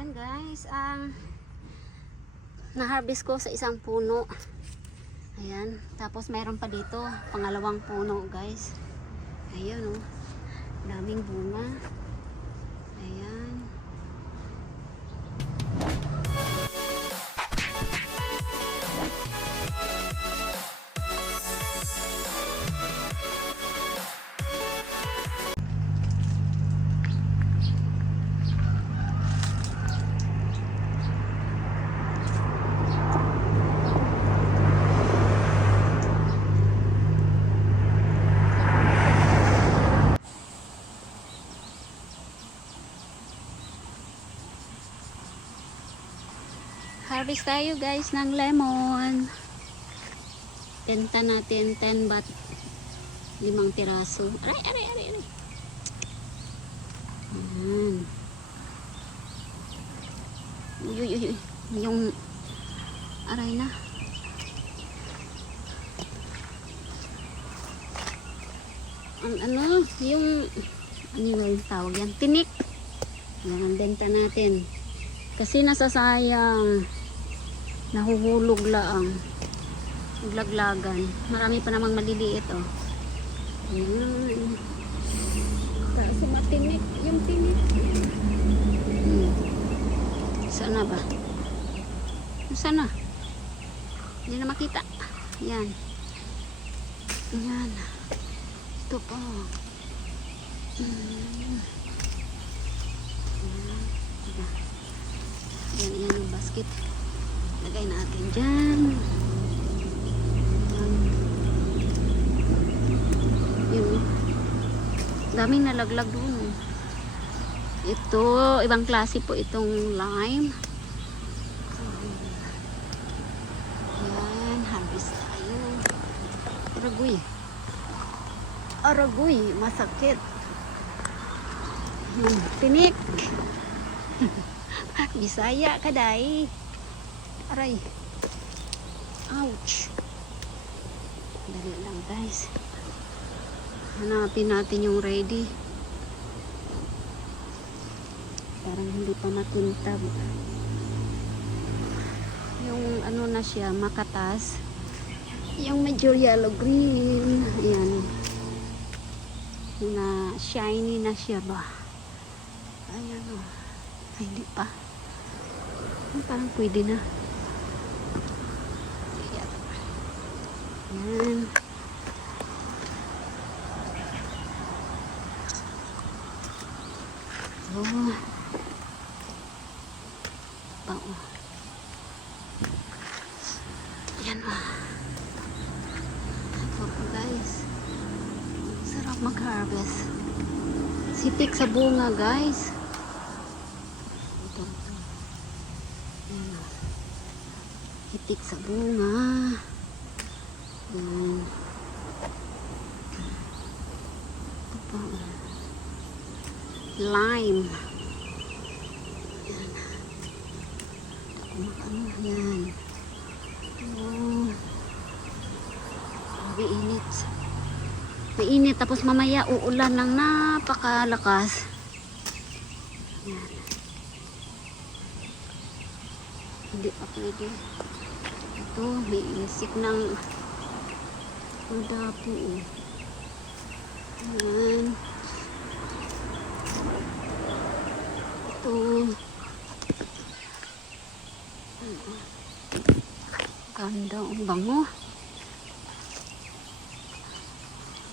Ayan guys, ang na-harvest ko sa isang puno. Ayan, tapos mayroon pa dito, pangalawang puno guys. Ayan oh, daming bunga. Ayan. Harvest tayo guys ng lemon. Benta natin 10 baht, 5 piraso. Aray. Ayan. Uy. Yung aray na. Ano yung tawag yan? Tinik. Yan ang benta natin. Kasi nasasayang. Nahuhulog lang. Laglagan. Marami pa namang maliliit oh. Ayan. Kasi matinik. Yung tinik. Sana ba? Sana? Hindi na makita. Yan. Yan. Ito po. Yan yung basket. Lagay natin dyan. Yun. Daming nalaglag doon. Ito, ibang klase po itong lime. Yan, harvest tayo. Aragoy, masakit. Tinik. Bisaya kaday. Aray. Ouch. Dali lang guys. Hanapin natin yung ready. Parang hindi pa makintab. Yung ano na siya, makatas. Yung medyo yellow green. Ayan. Na shiny na siya ba? Ayan o. Ay, hindi pa. Parang pwede na. Yan. Oh. Pao. Yan oh. Ito po guys. Sarap mag-harvest. Sitik sa bunga guys. Ito. Yan oh. Sitik sa bunga. Yan. Ito pa. Lime. Yan. Yan. Oh. Mainit. Mainit. Tapos mamaya uulan ng napakalakas. Yan. Hindi pa pwede. Ito. May isik ng dapo. Yan. Ito. Ganda ang bango.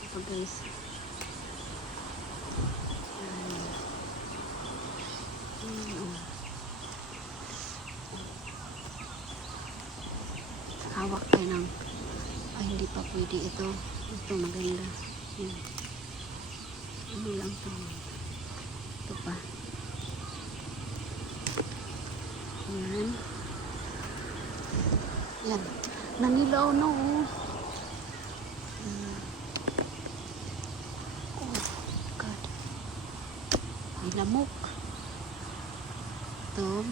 Ito guys. Hawak tayo ng hindi pa pwede ito. Ito maganda. Yan. Ano lang ito. Ito pa. Yan. Yan. Nanilaw na oh. Oh God. May lamok. Ito.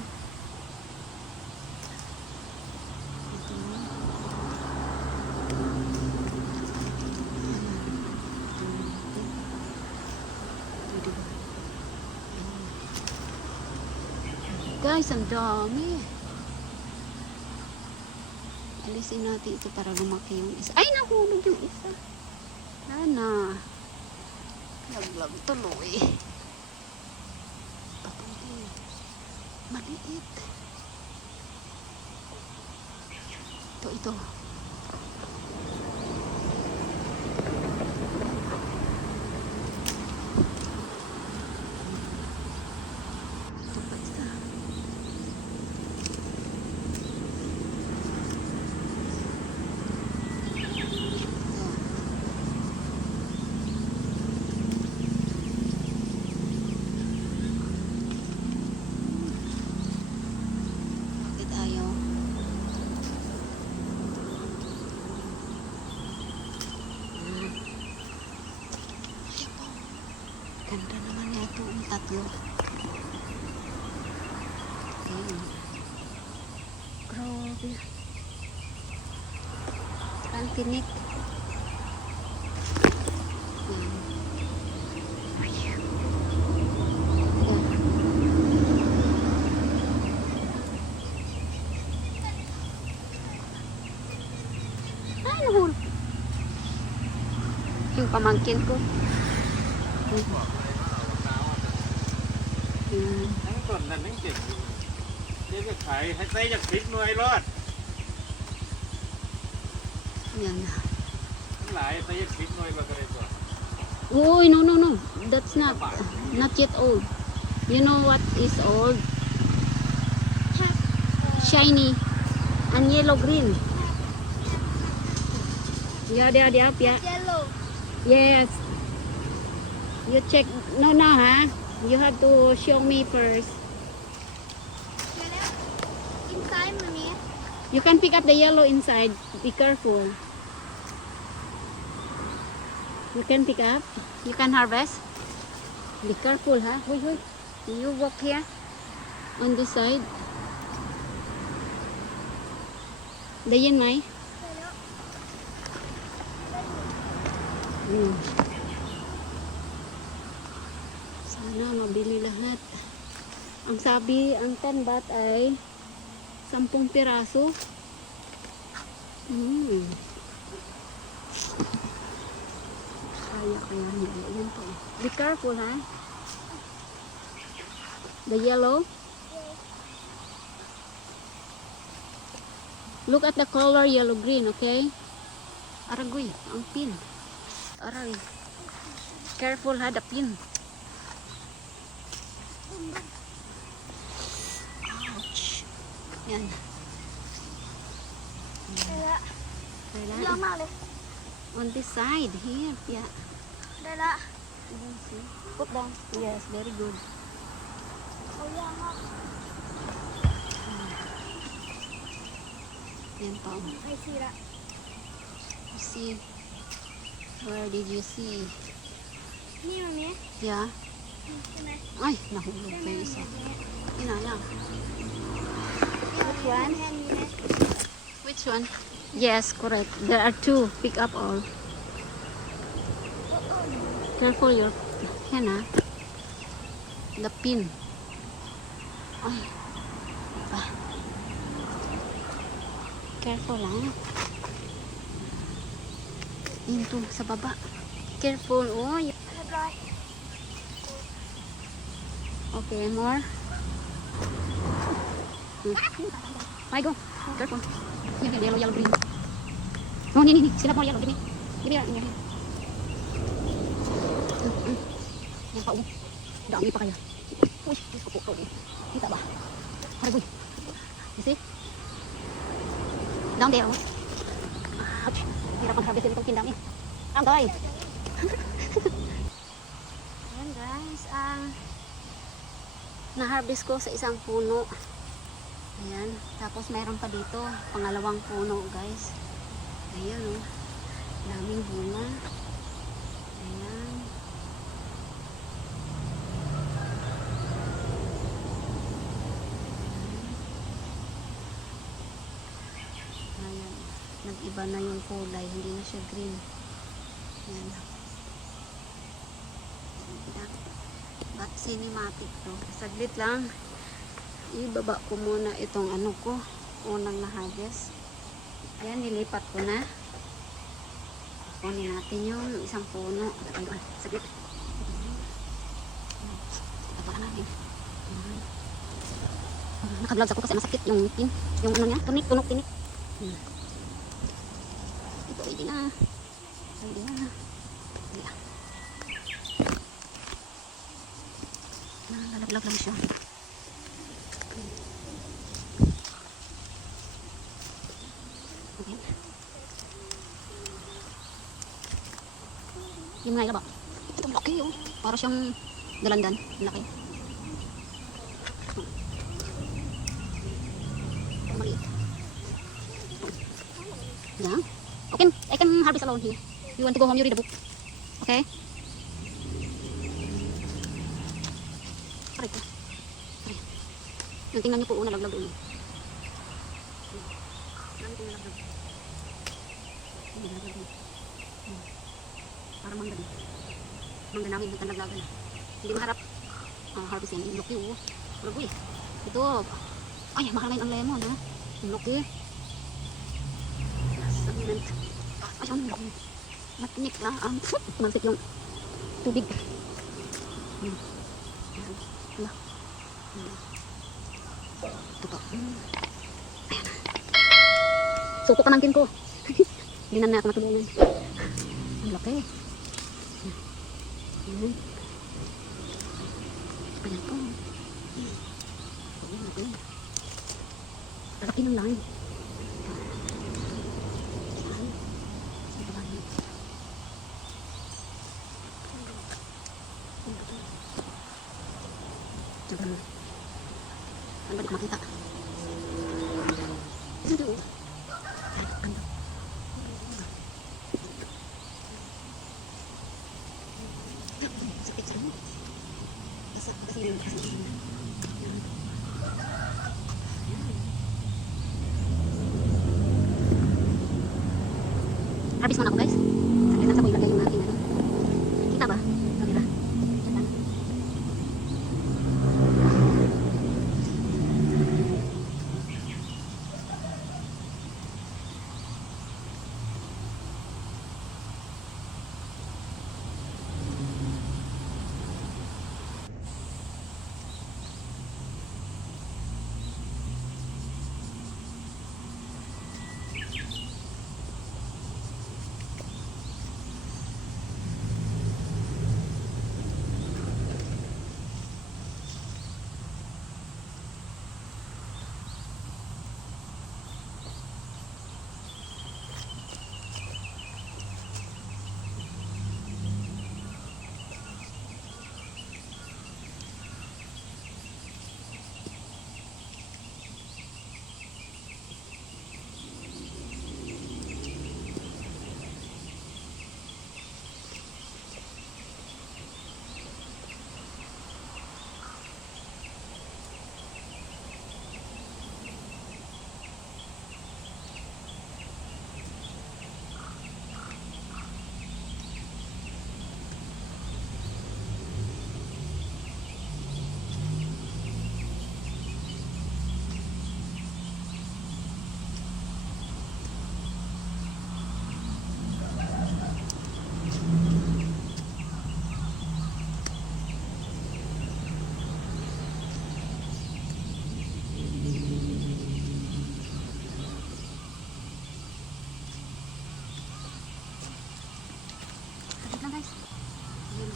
Guys, ang dami. Alisin natin ito para lumaki yung isa. Ay, nahulog yung isa. Sana. Laglag tuloy. Patuloy. Maliit. Ito. Ito pa isa. Bakit ayaw? Ganda naman ito ang tatlo. Ayan. Grabe. Ang tinik. Ayan. Ay, nahul. Yung pamangkin ko.ทั้งต้นนั่นทั้งเจ็ดเดี๋ยวจะขายให้ใส่จากพริกหน่วยรอด Yan. ทั้งหลายใส่จากพริกหน่วยก็ได้ตัว Oh, no. That's not yet old. You know what is old? Shiny and yellow green. Yeah. Yellow. Yes. You check. No, ha? You have to show me first. Yellow. Inside, mommy. You can pick up the yellow inside. Be careful. You can pick up. You can harvest. Be careful, ha? Huy. You walk here on this side. Dayan, Mai. Yellow. Sana mabili lahat. Ang sabi, ang 10 baht ay 10 piraso. Kaya nila. Yan po. Be careful, ha? The yellow. Look at the color yellow-green, okay? Aragoy, ang pin. Aray. Careful, ha, the pin. Ouch. Yan. Dala. Wala. Iyang mali. On this side, here, yeah. Dala. Put down. Yes, very good. Iyang mali. Yan pa. Ay, sira. You see? Where did you see? Ni, mommy. Yeah. Sina. Ay, nahulog pa yung isa. Inayang. Which one? Which one? Yes, correct. There are two. Pick up all. Careful your hand, ha? The pin. Ay. Iba. Careful, ha? Into sa baba. Careful. Oh, Dry. okay, more. Bye, go. Careful. Yan, yellow, green. Oh, ni. Sila more yellow. Give me. Give me that in your hand. Yan pa, dami pa kaya. Uy, Diyos ko po. Kita ba? Haragoy. You see? Down there, oh. Ouch. Hirap ang harvest itong pindang eh. Ang guys. Ayan guys, na-harvest ko sa isang puno. Ayan. Tapos mayroon pa dito, pangalawang puno guys. Ayan oh. Daming bunga. Ayan. Ayan. Nag-iba na yung kulay. Hindi na siya green. Ayan. But cinematic to. Saglit lang. ibaba ko muna itong ano ko, unang nahagis. Ayan, nilipat ko na. Kunin natin yung isang puno. Ayun, saglit. Ito lang natin. Nakagloves ako kasi masakit yung ngipin. Yung ano niya, tunik, tinik. Ito, hindi na. Hindi na. Hindi na. Nalalaglag lang siya. Okay. Yung mga ilaba. Ito, laki oh. Para siyang dalandan. Laki. Maliit. Yeah. Okay, I can harvest alone here. You want to go home, you read the book. Okay? Aray ko. Aray. Yung tingnan niyo po, nalaglag doon. Dami kong nalaglag. Nalaglag doon. Parang mangga din. Mangga namin yung nalaglagan. Hindi maharap. Harvest yan. Yung loki, oh. Grabe. Ito. Ay, mahal ngayon ang lemon, ha? Yung loki. Supplement. Ay, ang loki. Matinik lang. Mansik yung tubig. Hala. Ito po. Ayan. Suko pamangkin ko. Hindi na ako matulungan. Ang laki. Ayan. Ayan po. Ayan, laki. Laki ng line. Ayan. Ito ba yun? Ito ba? Saan ba di ko makita? Ito. Ayan, ganda. Sakit sa mo. Basa kasi yun. Harvest muna ako guys. Saglit lang sa ko ilagay yung aking ano. Kita ba? Kamera. Ganda.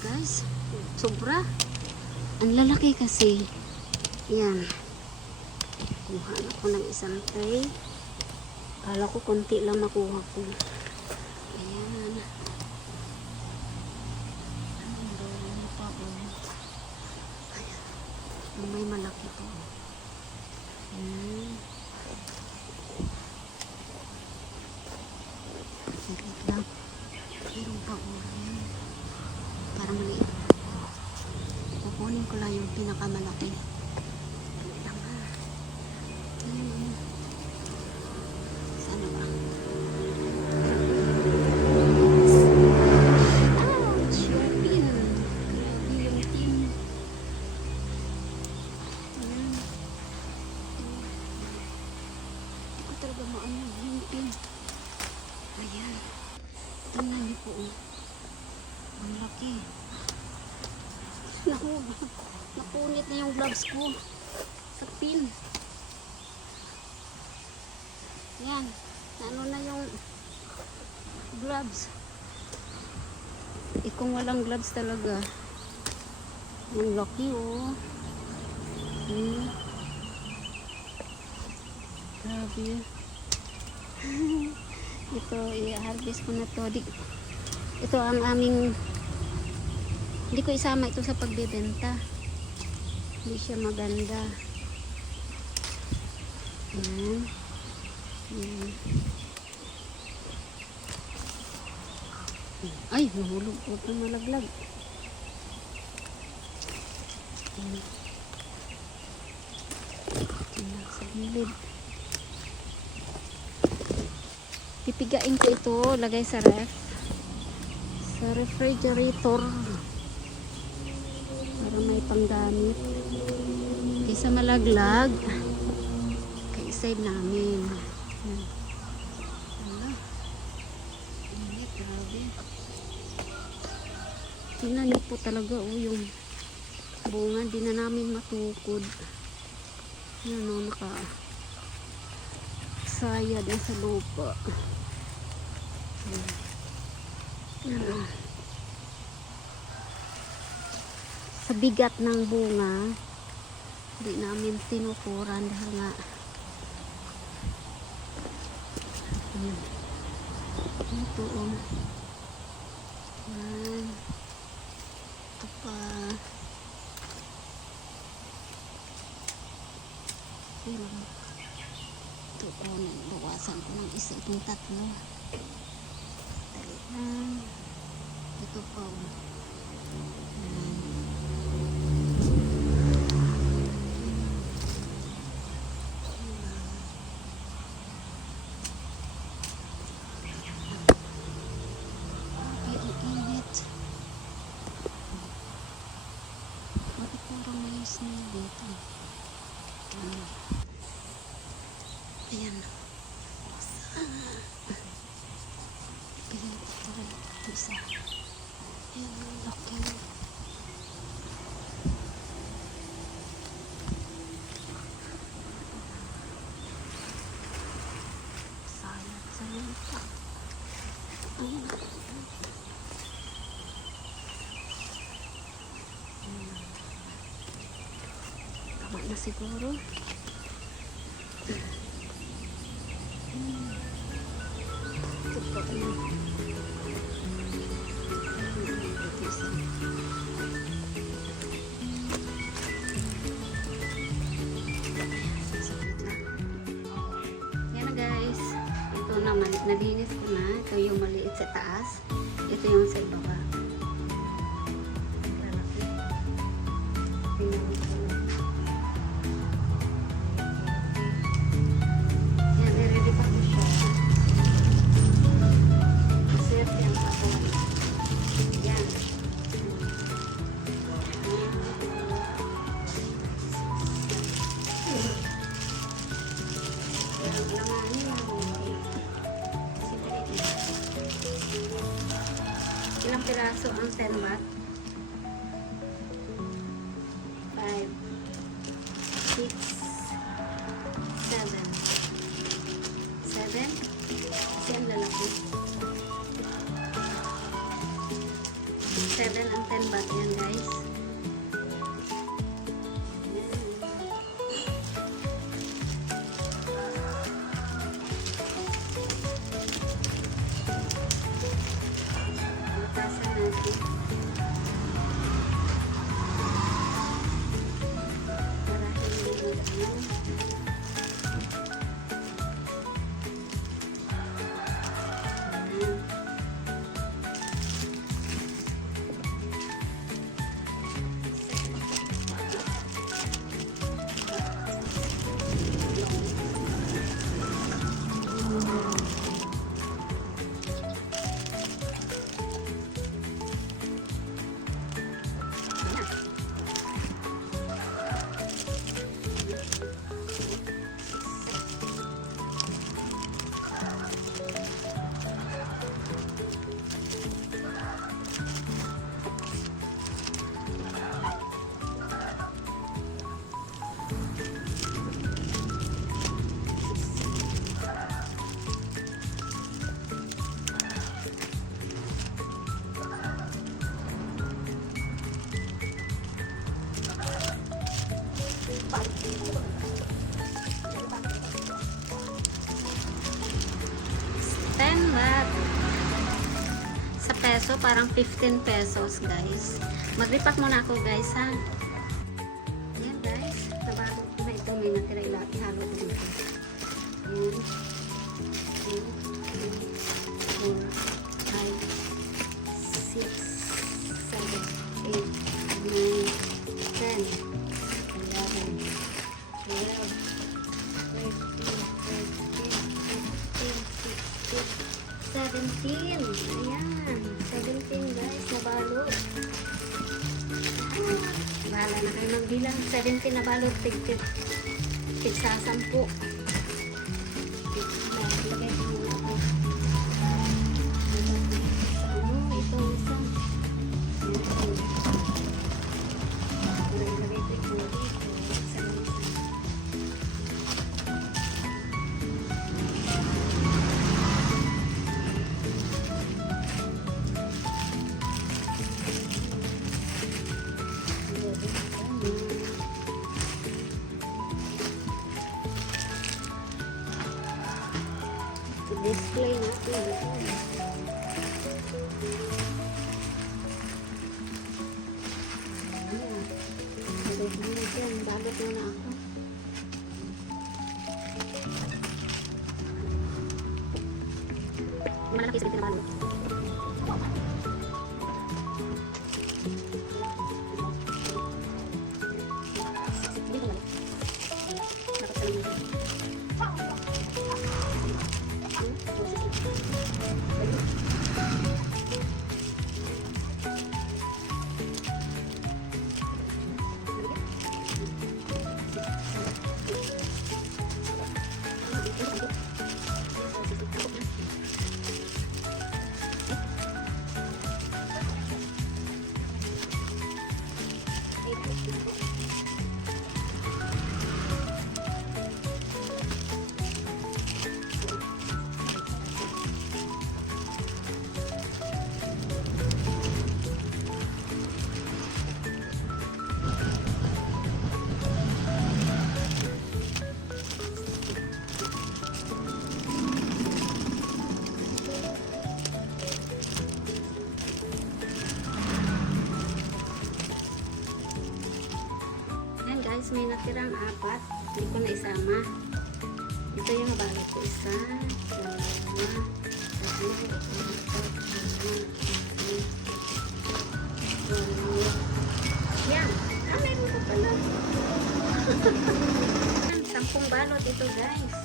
Guys, sobra. Ang lalaki kasi. Yan. Kuha na ko ng isang tray. Kala ko konti lang makuha ko. Ayan. Ang dami pa po. Ayan. May malaki to. Ayan. Saglit lang. Meron pa po. Ayan. Parang maliit. Kukunin ko lang yung pinakamalaki. Lang ha. Sana ba? Ouch! Yung pin. Grabe yung pin. Ayan. talaga maano yung pin. Ayan. Tingnan niyo po. Oh. Ang laki. Naku, napunit na yung gloves ko sa pin. Yan. Ano na yung gloves. Kung walang gloves talaga. Ang laki oh. Grabe. Ito, i-harvest ko na to. Ito ang aming, hindi ko isama ito sa pagbebenta. Hindi siya maganda. Ayan. Ayan. Ay, nahulog po ito, malaglag. Ayan. Ayan, sa gilid. Pipigain ko ito, lagay sa ref. Sa refrigerator. Para may panggamit. Kaysa malaglag, kay-save namin. Ayan. Ala. Init, grabe. Tingnan niyo po talaga yung bunga, di na namin matukod. Yan o, sayad na sa lupa. Yan. Sa bigat ng bunga, di namin tinukuran dahil nga ito o. Yan. Ito pa. Ito po, bawasan ko ng isa itong tatlo. Dali lang. Ito po. Ang init. Bakit parang may snail dito? Ayan. Piling ko talaga ito isa. Ayan, ang laki. Sayang pa. Ayan. Tama na siguro. Yan na guys. Ito naman, nalinis ko na. Ito yung maliit sa taas. Ito yung sa baba. Lalaki. Tingnan mo po. Yan, nire-ready pa ko siya. Set yan sa ako. Yan. Ilang piraso ang 10 baht? 5 6 7 7 kasi ang lalaki 7 ang 10 baht yan guys. Butasan natin para hindi mag-ano. piraso, parang 15 pesos guys. Mag-repack muna ako guys ha. Ayan guys, nabalot ko na ito. May natira ihalo ko dito. Ayan. 2, 3, 4, 5, 6, 7, 8, 9, 10, 11, 12, 13, 14, 15, 16, 17. Ayan. 17 guys. Nabalot. Bahala na kayo magbilang. 17 na balot. Tigsa 10. Lagay ko muna ako. Ito isa. Lagay ko ito dito. Isa. Display natin. Balot mo na ako. Malalaki sa na balot. Guys, may natirang 4. Hindi ko na isama. Ito yung nabalot ko. 1, 2, 3, 4, 5, 6, 7, 8, 9, 10. Yan. Meron ko pala. 10 balot ito guys.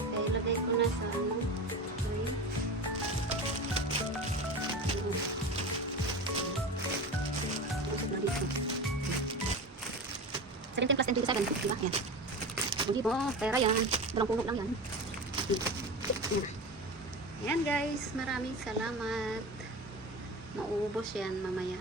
Kaya ilagay ko na sa ano. 17 plus 10, 27. Diba? Yan. Hindi po. Pera yan. Walang puno lang yan. Ayan guys. Maraming salamat. Mauubos yan mamaya.